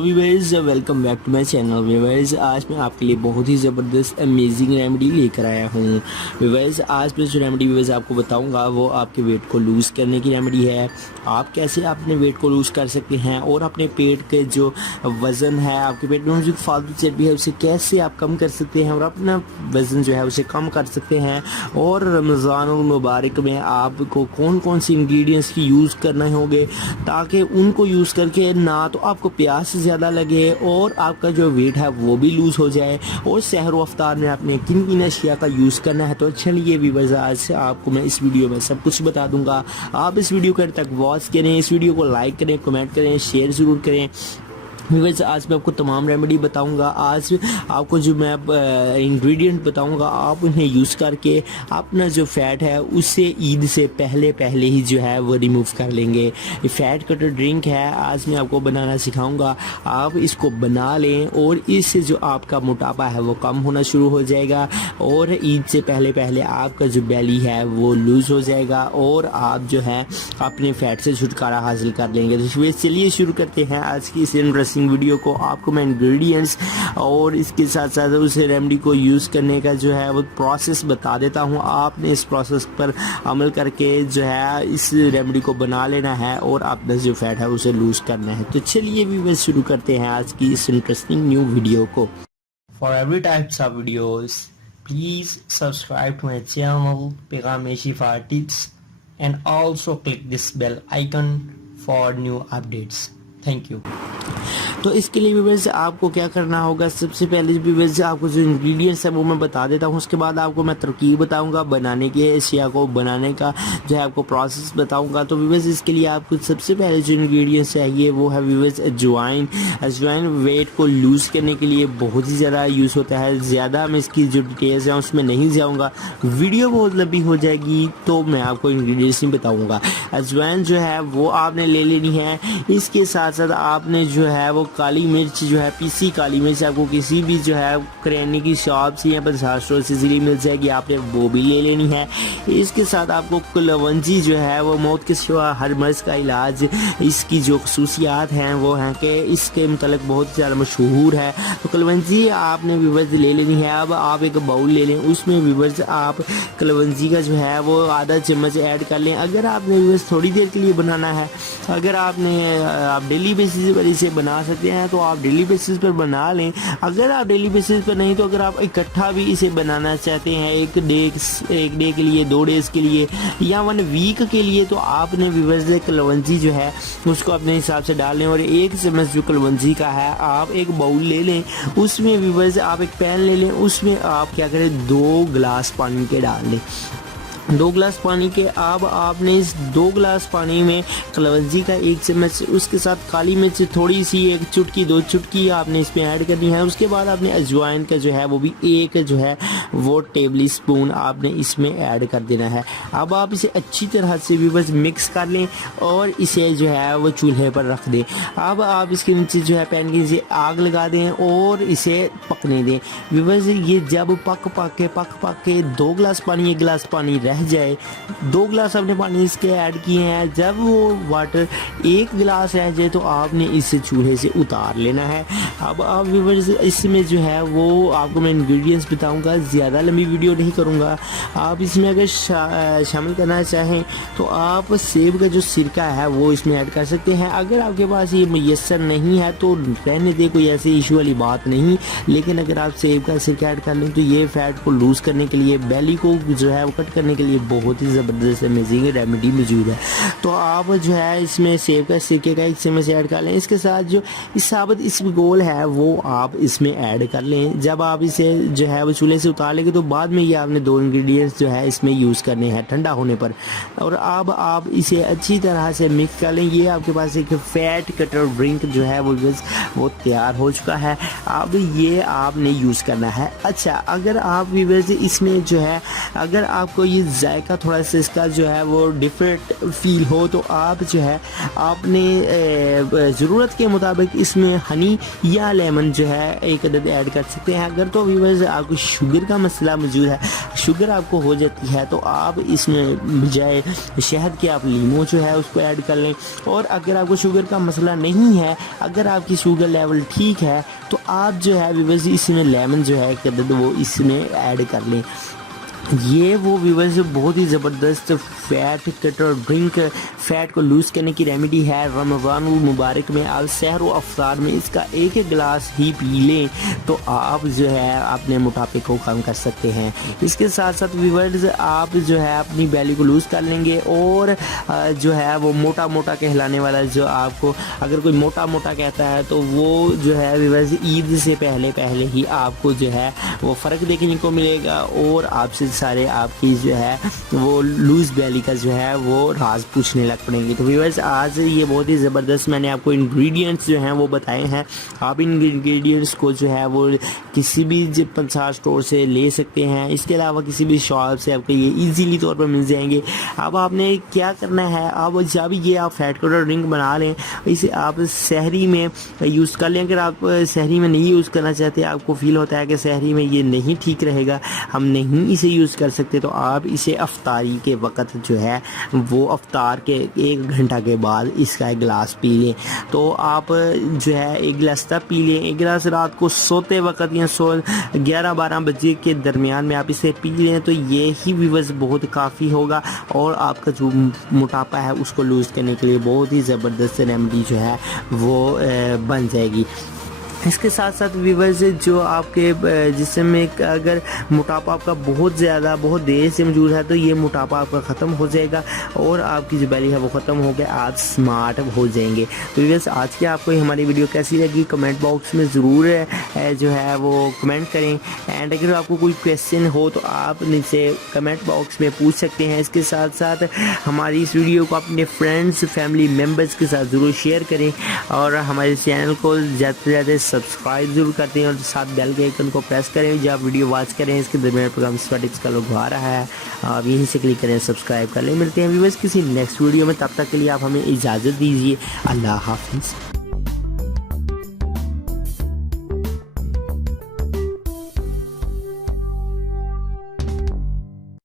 Hello viewers, welcome back to my channel. Viewers, आज मैं आपके लिए बहुत ही ज़बरदस्त अमेजिंग रेमेडी लेकर आया हूँ। व्यूअर्स, आज मैं जो रेमेडी व्यूअर्स आपको बताऊँगा वो आपके वेट को लूज़ करने की रेमेडी है। आप कैसे अपने वेट को लूज़ कर सकते हैं और अपने पेट के जो वज़न है, आपके पेट में जो फालतू चर्बी है उसे कैसे आप कम कर सकते हैं और अपना वज़न जो है उसे कम कर सकते हैं। और रमज़ानुल मुबारक में आपको कौन कौन सी इंग्रेडिएंट्स की यूज़ करने होंगे ताकि उनको यूज़ करके ना तो आपको प्यास ज़्यादा लगे और आपका जो वेट है वो भी लूज़ हो जाए। और सहर व अफ्तार में आपने किन किन अशिया का यूज़ करना है, तो चलिए व्यूअर्स आज से आपको मैं इस वीडियो में सब कुछ बता दूंगा। आप इस वीडियो को तक वॉच करें, इस वीडियो को लाइक करें, कमेंट करें, शेयर ज़रूर करें। व्यूअर्स, आज मैं आपको तमाम रेमेडी बताऊंगा। आज आपको जो मैं इंग्रेडिएंट बताऊंगा आप उन्हें यूज़ करके अपना जो फ़ैट है उससे ईद से पहले पहले ही जो है वो रिमूव कर लेंगे। ये फ़ैट कटर ड्रिंक है, आज मैं आपको बनाना सिखाऊंगा। आप इसको बना लें और इससे जो आपका मोटापा है वो कम होना शुरू हो जाएगा और ईद से पहले पहले आपका जो बेली है वो लूज़ हो जाएगा और आप जो है अपने फ़ैट से छुटकारा हासिल कर लेंगे। तो चलिए शुरू करते हैं आज की इस इंटरेस्टिंग वीडियो को। आपको मैं इंग्रेडिएंट्स और इसके साथ साथ उस रेमेडी को यूज़ करने का जो है वो प्रोसेस बता देता हूँ। आपने इस प्रोसेस पर अमल करके जो है इस रेमेडी को बना लेना है और अपना जो फैट है उसे लूज़ करना है। तो चलिए व्यूअर्स शुरू करते हैं आज की इस इंटरेस्टिंग न्यू वीडियो को। For every types of videos please subscribe to my channel Paigam Shifa tips and also click this bell icon for new updates. Thank you. तो इसके लिए व्यूअर्स आपको क्या करना होगा, सबसे पहले व्यूअर्स आपको जो इंग्रेडिएंट्स है वो मैं बता देता हूँ। उसके बाद आपको मैं तरकीब बताऊँगा बनाने के, एशिया को बनाने का जो है आपको प्रोसेस बताऊँगा। तो व्यूअर्स इसके लिए आपको सबसे पहले जो इंग्रेडिएंट्स चाहिए वो है व्यूअर्स अजवाइन। अजवाइन वेट को लूज़ करने के लिए बहुत ही ज़्यादा यूज़ होता है। ज़्यादा मैं इसकी जो डिटेल्स हैं उसमें नहीं जाऊँगा, वीडियो बहुत लंबी हो जाएगी, तो मैं आपको इंग्रेडिएंट्स नहीं बताऊँगा। अजवाइन जो है वो आपने ले लेनी है। इसके साथ साथ आपने जो है वो काली मिर्च जो है, पीसी काली मिर्च आपको किसी भी जो है करियाने की शॉप से या बाजार स्टोर से इजीली मिल जाएगी, आपने वो भी ले लेनी है। इसके साथ आपको कलवंजी जो है वो मौत के सिवा हर मर्ज का इलाज, इसकी जो खसूसियात हैं वो हैं कि इसके मतलब बहुत ज़्यादा मशहूर है। तो कलवंजी आपने व्यूअर्स ले लेनी है। अब आप एक बाउल ले लें, उसमें व्यूअर्स आप कलवंजी का जो है वो आधा चम्मच ऐड कर लें। अगर आपने व्यूअर्स थोड़ी देर के लिए बनाना है, अगर आप डेली बेसिस पर इसे बना सकते हैं तो आप डेली बेसिस पर बना लें। अगर आप डेली बेसिस पर नहीं तो अगर आप इकट्ठा भी इसे बनाना चाहते हैं एक डे के लिए, 2 डेज़ के लिए या 1 वीक के लिए, तो आपने व्यूअर्स कलवंजी जो है उसको अपने हिसाब से डाल लें। और 1 चम्मच जो कलवंजी का है आप एक बाउल ले लें, उसमें व्यूअर्स आप एक पैन ले लें, उसमें आप क्या करें 2 गिलास पानी के डाल लें। 2 गिलास पानी के अब आपने इस 2 गिलास पानी में कलवंजी का 1 चम्मच, उसके साथ काली मिर्च थोड़ी सी 1 चुटकी 2 चुटकी आपने इसमें ऐड करनी है। उसके बाद आपने अजवाइन का जो है वो भी 1 जो है वो टेबल स्पून आपने इसमें ऐड कर देना है। अब आप इसे अच्छी तरह से भी बस मिक्स कर लें और इसे जो है वो चूल्हे पर रख दें। अब आप इसके नीचे जो है पैन के नीचे आग लगा दें और इसे पकने दें। व्यूअर्स ये जब पक के 2 गिलास पानी 1 गिलास पानी रह जाए, 2 गिलास आपने पानी इसके ऐड किए हैं, जब वो वाटर 1 गिलास रह जाए तो आपने इसे चूल्हे से उतार लेना है। अब आप व्यूअर्स इसमें जो है वो आपको मैं इंग्रेडिएंट्स बताऊंगा, ज़्यादा लंबी वीडियो नहीं करूंगा। आप इसमें अगर शामिल करना चाहें तो आप सेब का जो सिरका है वो इसमें ऐड कर सकते हैं। अगर आपके पास ये मैसर नहीं है तो रहने दे, कोई ऐसी इशू वाली बात नहीं। लेकिन अगर आप सेब का सिरका ऐड कर लें तो ये फैट को लूज़ करने के लिए, बेली को जो है वो कट करने के लिए बहुत ही ज़बरदस्त अमेजिंग रेमेडी मौजूद है। तो आप जो है इसमें सेब का सिरके का 1 चम्मच ऐड कर लें। इसके साथ जो साबुत इसबगोल है वो आप इसमें ऐड कर लें। जब आप इसे जो है वो चूल्हे से उतार लेंगे तो बाद में ये आपने 2 इंग्रेडिएंट्स जो है इसमें यूज़ करने हैं ठंडा होने पर। और अब आप इसे अच्छी तरह से मिक्स कर लें। ये आपके पास एक फैट कटर ड्रिंक जो है वो तैयार हो चुका है। अब ये आपने यूज़ करना है। अच्छा, अगर आप व्यूअर्स इसमें जो है अगर आपको ये जायका थोड़ा सा इसका जो है वो डिफरेंट फील हो तो आप जो है आपने ज़रूरत के मुताबिक इसमें हनी या लेमन जो है एक अदद ऐड कर सकते हैं। अगर तो व्यूअर्स आपको शुगर का मसला मौजूद है, शुगर आपको हो जाती है, तो आप इसमें बजाय शहद के आप लीमो जो है उसको ऐड कर लें। और अगर आपको शुगर का मसला नहीं है, अगर आपकी शुगर लेवल ठीक है, तो आप जो है व्यूअर्स इसमें लेमन जो है एक अदद वो इसमें ऐड कर लें। ये वो व्यूअर्स बहुत ही ज़बरदस्त फ़ैट कटर ड्रिंक, फ़ैट को लूज़ करने की रेमेडी है। रमज़ान मुबारक में आप सहर व अफ्तार में इसका एक एक गिलास ही पी लें तो आप जो है अपने मोटापे को कम कर सकते हैं। इसके साथ साथ व्यूअर्स आप जो है अपनी बैली को लूज़ कर लेंगे और जो है वो मोटा मोटा कहलाने वाला, जो आपको अगर कोई मोटा मोटा कहता है तो वो जो है व्यूअर्स ईद से पहले ही आपको जो है वो फ़र्क देखने को मिलेगा और आपसे सारे आपकी जो है वो लूज़ बैली का जो है वो राज पूछने लग पड़ेंगे। तो व्यूअर्स आज ये बहुत ही ज़बरदस्त मैंने आपको इंग्रेडिएंट्स जो हैं वो बताए हैं। आप इन इंग्रेडिएंट्स को जो है वो किसी भी पंसार स्टोर से ले सकते हैं, इसके अलावा किसी भी शॉप से आपको ये इजीली तौर पर मिल जाएंगे। अब आपने क्या करना है, अब जब ये आप फैट कटर ड्रिंक बना लें, इसे आप सहरी में यूज़ कर लें। अगर आप सहरी में नहीं यूज़ करना चाहते, आपको फील होता है कि सहरी में ये नहीं ठीक रहेगा, हम नहीं इसे यूज़ कर सकते, तो आप इसे अफ्तारी के वक़्त जो है वो अफ्तार के 1 घंटा के बाद इसका एक गिलास पी लें। तो आप जो है एक गिलास तब पी लें, एक गिलास रात को सोते वक़्त या 11-12 बजे के दरमियान में आप इसे पी लें तो ये ही व्यूअर्स बहुत काफ़ी होगा और आपका जो मोटापा है उसको लूज़ करने के लिए बहुत ही ज़बरदस्त रेमेडी जो है वो बन जाएगी। इसके साथ साथ व्यूअर्स जो आपके जिस्म में अगर मोटापा आपका बहुत ज़्यादा बहुत देर से मौजूद है तो ये मोटापा आपका ख़त्म हो जाएगा और आपकी जो बैली है वो ख़त्म हो गया, आप स्मार्ट हो जाएंगे। तो व्यूअर्स आज की आपको हमारी वीडियो कैसी लगी कमेंट बॉक्स में ज़रूर जो है वो कमेंट करें। एंड अगर आपको कोई क्वेश्चन हो तो आप नीचे कमेंट बॉक्स में पूछ सकते हैं। इसके साथ साथ हमारी इस वीडियो को अपने फ्रेंड्स फैमिली मेम्बर्स के साथ ज़रूर शेयर करें और हमारे चैनल को ज़्यादा से ज़्यादा सब्सक्राइब जरूर करते हैं और साथ बेल के आइकन को प्रेस करें जब वीडियो वॉच करें। इसके दरमियान प्रोग्राम स्टैटिक्स का लोगो आ रहा है, आप यहीं से क्लिक करें, सब्सक्राइब कर लें। मिलते हैं व्यूअर्स किसी नेक्स्ट वीडियो में, तब तक के लिए आप हमें इजाज़त दीजिए। अल्लाह हाफिज़।